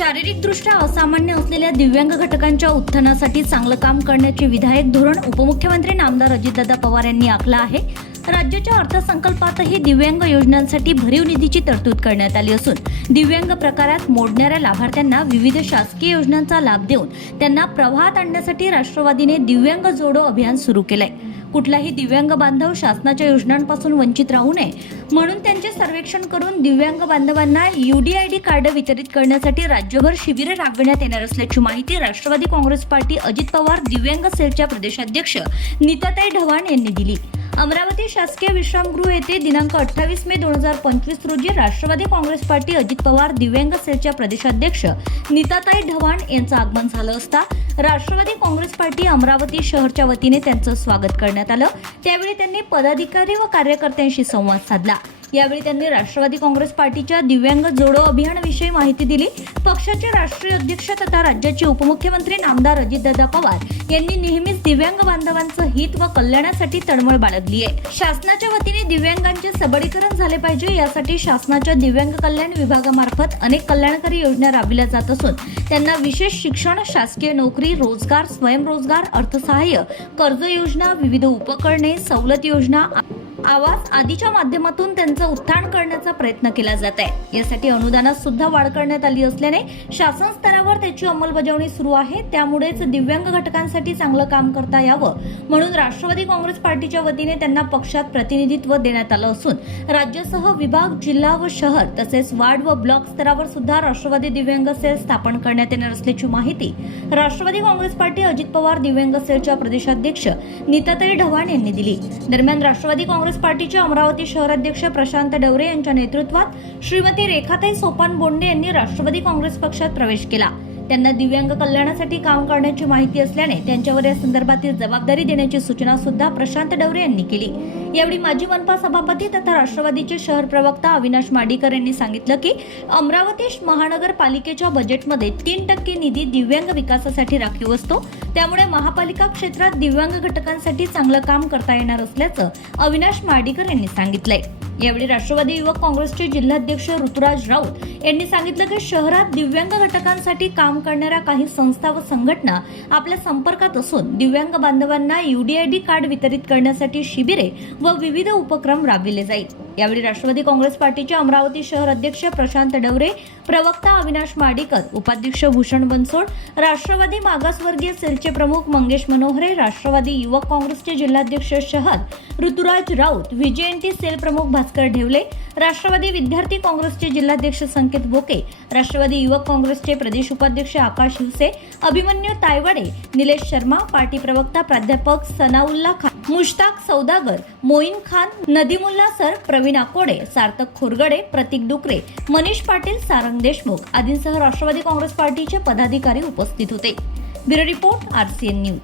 शारीरिकदृष्ट्या असामान्य असलेल्या दिव्यांग घटकांच्या उत्थानासाठी चांगलं काम करण्याचे विधायक धोरण उपमुख्यमंत्री नामदार अजितदादा पवार यांनी आखलं आहे. राज्याच्या अर्थसंकल्पातही दिव्यांग योजनांसाठी भरीव निधीची तरतूद करण्यात आली असून दिव्यांग प्रकारात मोडणाऱ्या लाभार्थ्यांना विविध शासकीय योजनांचा लाभ देऊन त्यांना प्रवाहात आणण्यासाठी राष्ट्रवादीने दिव्यांग जोडो अभियान सुरू केलंय. कुठलाही दिव्यांग बांधव शासनाच्या योजनांपासून वंचित राहू नये म्हणून त्यांचे सर्वेक्षण करून दिव्यांग बांधवांना युडीआयडी कार्ड वितरित करण्यासाठी राज्यभर शिबिरे राबविण्यात येणार असल्याची माहिती राष्ट्रवादी काँग्रेस पार्टी अजित पवार दिव्यांग सेलच्या प्रदेशाध्यक्ष नीताताई ढवाण यांनी दिली. अमरावती शासकीय विश्रामगृह येथे दिनांक अठ्ठावीस मे दोन हजार पंचवीस रोजी राष्ट्रवादी काँग्रेस पार्टी अजित पवार दिव्यांग सेलच्या प्रदेशाध्यक्ष नीताताई ढवाण यांचं आगमन झालं असता राष्ट्रवादी काँग्रेस पार्टी अमरावती शहरच्या वतीने त्यांचं स्वागत करण्यात आलं. त्यावेळी त्यांनी पदाधिकारी व कार्यकर्त्यांशी संवाद साधला. यावेळी त्यांनी राष्ट्रवादी काँग्रेस पार्टीच्या दिव्यांग जोडो अभियानाविषयी माहिती दिली. पक्षाचे राष्ट्रीय अध्यक्ष तथा राज्याचे उपमुख्यमंत्री नामदार अजितदादा पवार यांनी नेहमीच दिव्यांग बांधवांचं हित व कल्याणासाठी तळमळ बाळगली आहे. शासनाच्या वतीने दिव्यांगांचे सबलीकरण झाले पाहिजे यासाठी शासनाच्या दिव्यांग कल्याण विभागामार्फत अनेक कल्याणकारी योजना राबविल्या जात असून त्यांना विशेष शिक्षण शासकीय नोकरी रोजगार स्वयंरोजगार अर्थसहाय्य कर्ज योजना विविध उपकरणे सवलत योजना आवाज आदीच्या माध्यमातून त्यांचं उत्थान करण्याचा प्रयत्न केला जात आहे. यासाठी अनुदानात सुद्धा वाढ करण्यात आली असल्याने शासन स्तरावर त्याची अंमलबजावणी सुरू आहे. त्यामुळेच दिव्यांग घटकांसाठी चांगलं काम करता यावं म्हणून राष्ट्रवादी काँग्रेस पार्टीच्या वतीने त्यांना पक्षात प्रतिनिधित्व देण्यात आलं असून राज्यासह विभाग जिल्हा व शहर तसेच वार्ड व ब्लॉक स्तरावर सुद्धा राष्ट्रवादी दिव्यांग सेल स्थापन करण्यात येणार असल्याची माहिती राष्ट्रवादी काँग्रेस पार्टी अजित पवार दिव्यांग सेलच्या प्रदेशाध्यक्ष नीताताई ढवाण यांनी दिली. दरम्यान राष्ट्रवादी काँग्रेस पार्टीचे अमरावती शहराध्यक्ष प्रशांत डवरे यांच्या नेतृत्वात श्रीमती रेखाताई सोपान बोंडे यांनी राष्ट्रवादी काँग्रेस पक्षात प्रवेश केला. त्यांना दिव्यांग कल्याणासाठी काम करण्याची माहिती असल्याने त्यांच्यावर या संदर्भातील जबाबदारी देण्याची सूचना सुद्धा प्रशांत डवरे यांनी केली. यावेळी माजी मनपा सभापती तथा राष्ट्रवादीचे शहर प्रवक्ता अविनाश माडीकर यांनी सांगितलं की अमरावती महानगरपालिकेच्या बजेटमध्ये तीन टक्के निधी दिव्यांग विकासासाठी राखीव असतो. त्यामुळे महापालिका क्षेत्रात दिव्यांग घटकांसाठी चांगलं काम करता येणार असल्याचं अविनाश माडीकर यांनी सांगितलंय. यावेळी राष्ट्रवादी युवक काँग्रेसचे जिल्हाध्यक्ष ऋतुराज राऊत यांनी सांगितलं की शहरात दिव्यांग घटकांसाठी काम करणाऱ्या काही संस्था व संघटना आपल्या संपर्कात असून दिव्यांग बांधवांना युडीआयडी कार्ड वितरित करण्यासाठी शिबिरे व विविध उपक्रम राबविले जाईल. यावेळी राष्ट्रवादी काँग्रेस पार्टीचे अमरावती शहर अध्यक्ष प्रशांत डवरे प्रवक्ता अविनाश माडीकर उपाध्यक्ष भूषण बनसोड राष्ट्रवादी मागासवर्गीय सेलचे प्रमुख मंगेश मनोहरे राष्ट्रवादी युवक काँग्रेसचे जिल्हाध्यक्ष शहर ऋतुराज राऊत व्हीजेएनटी सेल प्रमुख भास्कर ढेवले राष्ट्रवादी विद्यार्थी काँग्रेसचे जिल्हाध्यक्ष संकेत बोके राष्ट्रवादी युवक काँग्रेसचे प्रदेश उपाध्यक्ष आकाश हिवसे अभिमन्यू तायवाडे निलेश शर्मा पार्टी प्रवक्ता प्राध्यापक सनाउल्ला खान मुश्ताक सौदागर मोईन खान नदीमुल्ला सर प्रवीण आकोडे सार्थक खोरगडे प्रतीक डुकरे मनीष पाटील सारंग देशमुख आदींसह राष्ट्रवादी काँग्रेस पार्टीचे पदाधिकारी उपस्थित होते. Bureau report RCN news.